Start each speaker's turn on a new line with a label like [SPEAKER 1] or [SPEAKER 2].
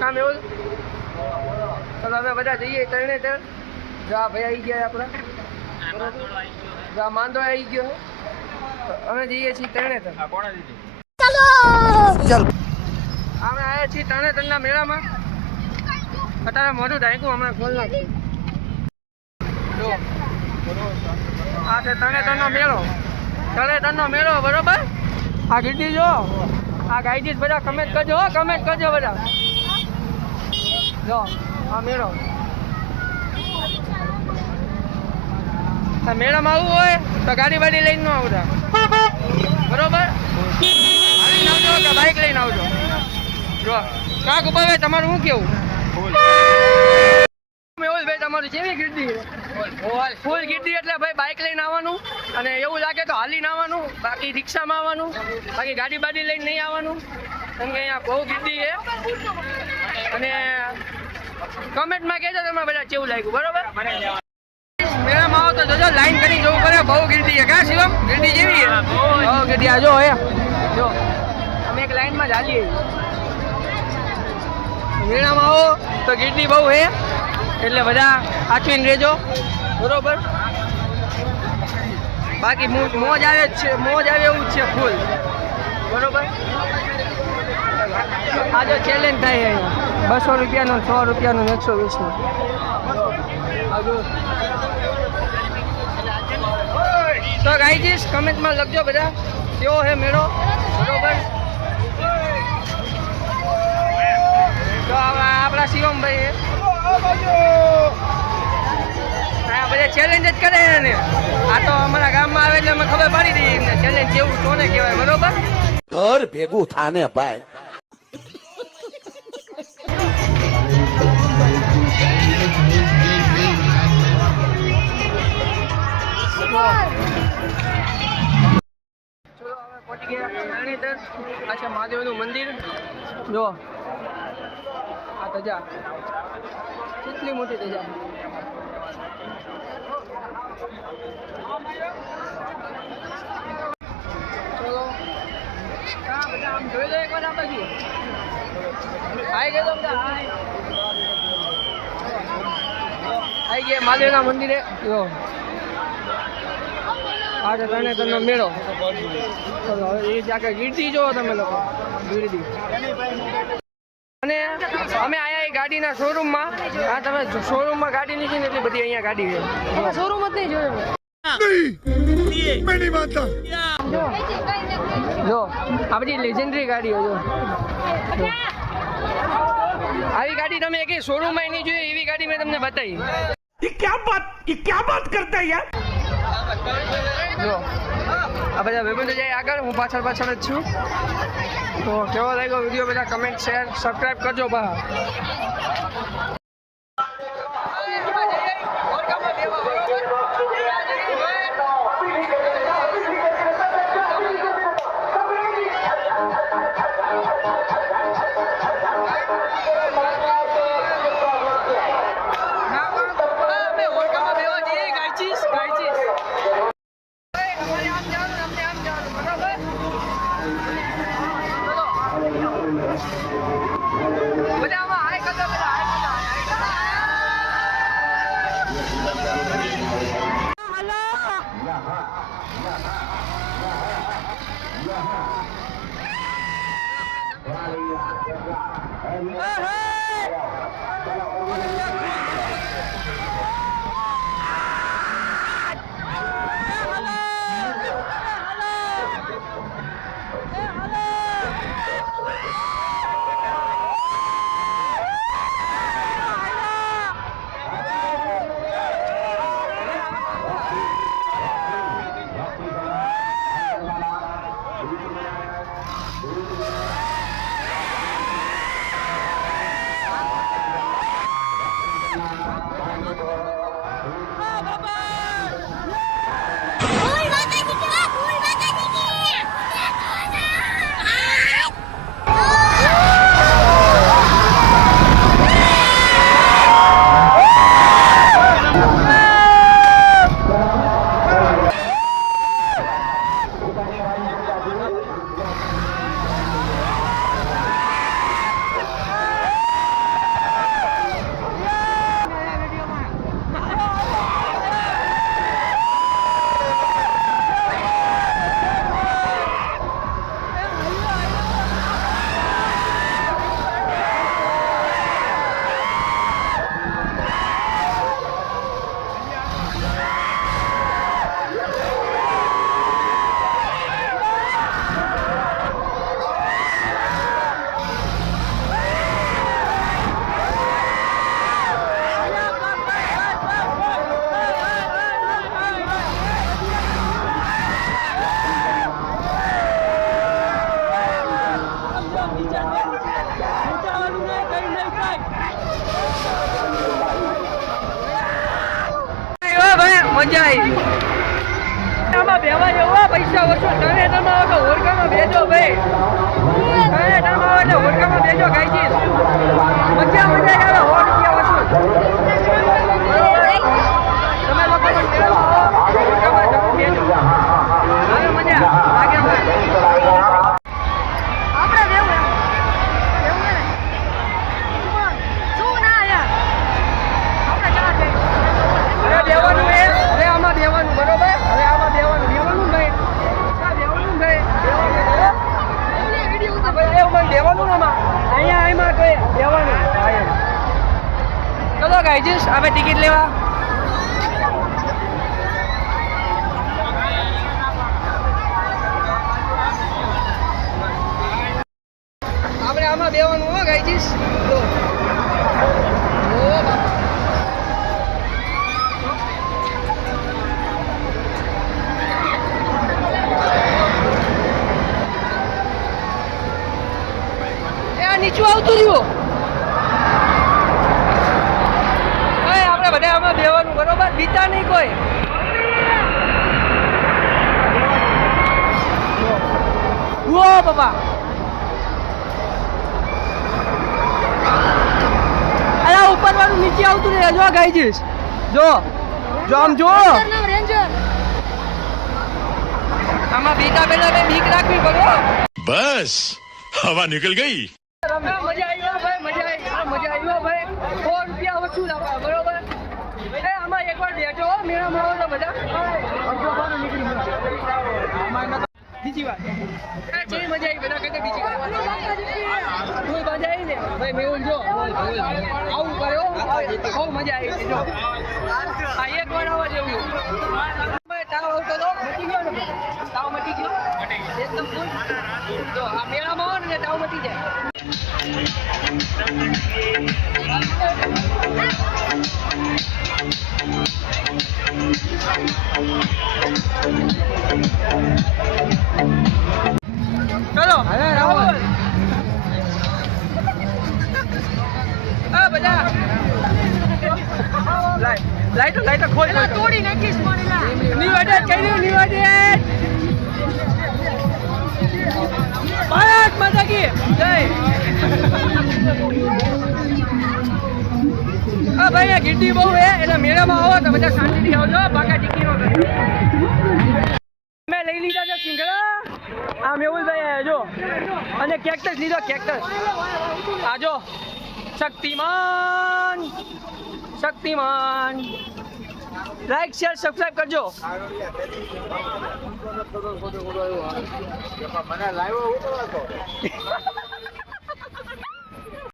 [SPEAKER 1] કામ એવું તો અમે બધા જઈએ ત્રણે ત્રણ. જા ભાઈ આવી ગયા આપણા. જા માંદો આવી ગયો. અમે જઈએ છીએ ત્રણે ત્રણ. ચાલો! અમે આવ્યા છીએ ત્રણે ત્રણના મેળામાં. અત્યારે મોઢું ઢાંકું હમણાં ખોલ નાખ્યું આ છે ત્રણે ત્રણનો મેળો. ત્રણે ત્રણનો મેળો બરોબર? આ ગીડી જો. આ ગાઈડીસ બધા કમેન્ટ કરજો હો કમેન્ટ કરજો બધા. જો આ મેળો. મેળામાં આવવું હોય તો ગાડી બાડી લઈને ન આવતા. બરોબર? હાલીને આવજો કે બાઇક લઈને આવજો. જો કાક ભાઈ તમારું શું કેવું? ભાઈ તમારું જેવી ગીર્દી. ફૂલ ગીર્દી એટલે ભાઈ બાઇક લઈને આવવાનું અને એવું લાગે તો હાલીને આવવાનું બાકી રિક્ષામાં આવવાનું બાકી ગાડી બાડી લઈને નહીં આવવાનું. કેમ કે અહીંયા બહુ ગીર્દી છે. અને કમેન્ટમાં કહેજો તમે બધા કેવું લાગ્યું, બરોબર? મેળામાં આવો તો જોજો લાઈન કરી જવું પડે, બહુ ગીર્દી છે. કા શિવમ? હે જો અમે એક લાઈનમાં જ મેળામાં આવો. તો ગીર્દી બહુ હે એટલે બધા સાચવીને રહેજો. બરોબર? બાકી મોજ આવે જ છે, મોજ આવે એવું જ છે ફૂલ બરોબર? આજે ચેલેન્જ થાય અહીંયા. બસો રૂપિયાનો, સો રૂપિયાનો એકસો વીસનું. તો ગાઈજીશ કમેન્ટમાં લખજો બધા. કેવો છે મેળો? બરોબર? તો આપણા શિવમભાઈ હા બધા ચેલેન્જ જ કરે ને આ તો અમારા ગામમાં આવે એટલે અમે ખબર પાડી દઈએ ચેલેન્જ જેવું કોને કહેવાય, બરોબર?
[SPEAKER 2] ઘર ભેગું થાને ભાઈ.
[SPEAKER 1] છે મહાદેવનું મંદિર જો, આ તજા કેટલી મોટી આઈ ગયો આઈ ગયા મહાદેવના મંદિરે જો આજે તને તનો મેળો ચલો હવે એ જાકે ગીરદી જોવો તમે લોકો ગીરદી અને અમે આયા એ ગાડીના શોરૂમમાં હા તમે શોરૂમમાં ગાડી નીકળી ને એટલી બધી અહીંયા ગાડી છે શોરૂમ જ નહીં જોયું જો જો આ બધી લેજેન્ડરી ગાડીઓ જો જો. આવી ગાડી તમે એક શોરૂમમાં નહીં જોઈ એવી ગાડી મેં તમને બતાવી
[SPEAKER 3] ये क्या बात ये क्या बात करता है यार
[SPEAKER 1] જો, આ બધા ભાઈબંધો જાય આગળ, હું પાછળ પાછળ જ છું. તો કેવો લાગ્યો વીડિયો? બધા કમેન્ટ શેર સબસ્ક્રાઈબ કરજો બા. Rally is the ભાઈ. આમાં બેવા જેવા પૈસા ઓછો તને તમે તો હોડકામાં બેજો ભાઈ. તને તમે એટલે હોડકામાં બેજો ગાઈજી મજા મજા આવે સો રૂપિયા વસૂલ તમે લોકો પણ મેળામાં આવો હોડકામાં જરૂર બેજો આવે મજા લાગે ભાઈ
[SPEAKER 4] આપણે દેવું એમ દેવું ને શું ના યાર આપણે ચાર જઈ
[SPEAKER 1] હવે દેવાનું એ હવે આમાં દેવાનું બરોબર હવે આમાં દેવાનું દેવાનું ભાઈ આ દેવાનું ભાઈ દેવાનું બરોબર? વીડિયો ઉતાર ભાઈ, એવું મને દેવાનું ને આમાં અહીંયા એમાં કઈ દેવાનું હા, એમ. ચલો ગાઈજીસ હવે ટિકિટ લેવા. આપણે આમાં બેવાનું હો ગાઈજીસ જો ઓ બાપા એ આ નીચું આવતું રહ્યું એ આપણે બધા આમાં પીતા નહીં કોઈ. અરે ઉપર વાળું નીચે આવતું રહે જો ગાઈ જઈશ જો આમ જો આમાં બીતા પેલા મેં બીક રાખવી પડે
[SPEAKER 5] બસ. હવા નીકળ
[SPEAKER 1] ગઈ. મજા આવી એ મજા આવી બધા કહેતા બીજી કોઈ મજા આવી ને? ભાઈ મેહુલ જો. આવું કર્યો? બહુ મજા આવી જો. આ એક વાર આવવા જેવું તાવ આવતો તાવ મટી ગયો. જો મેળામાં ને તાવ મટી જાય. જય. ભાઈ, આ ગીટી બહુ હે એટલે મેળામાં આવો તો બધા શાંતિથી આવજો, બાકા ટીકી નો મેં લઈ લીધા છે સિંગડા. આ મેહુલભાઈ આયા જો. અને કેક્ટસ લીધો કેક્ટસ આજો Shaktimaan. Shaktimaan. Like share subscribe કરજો.
[SPEAKER 2] મને લાવ્યો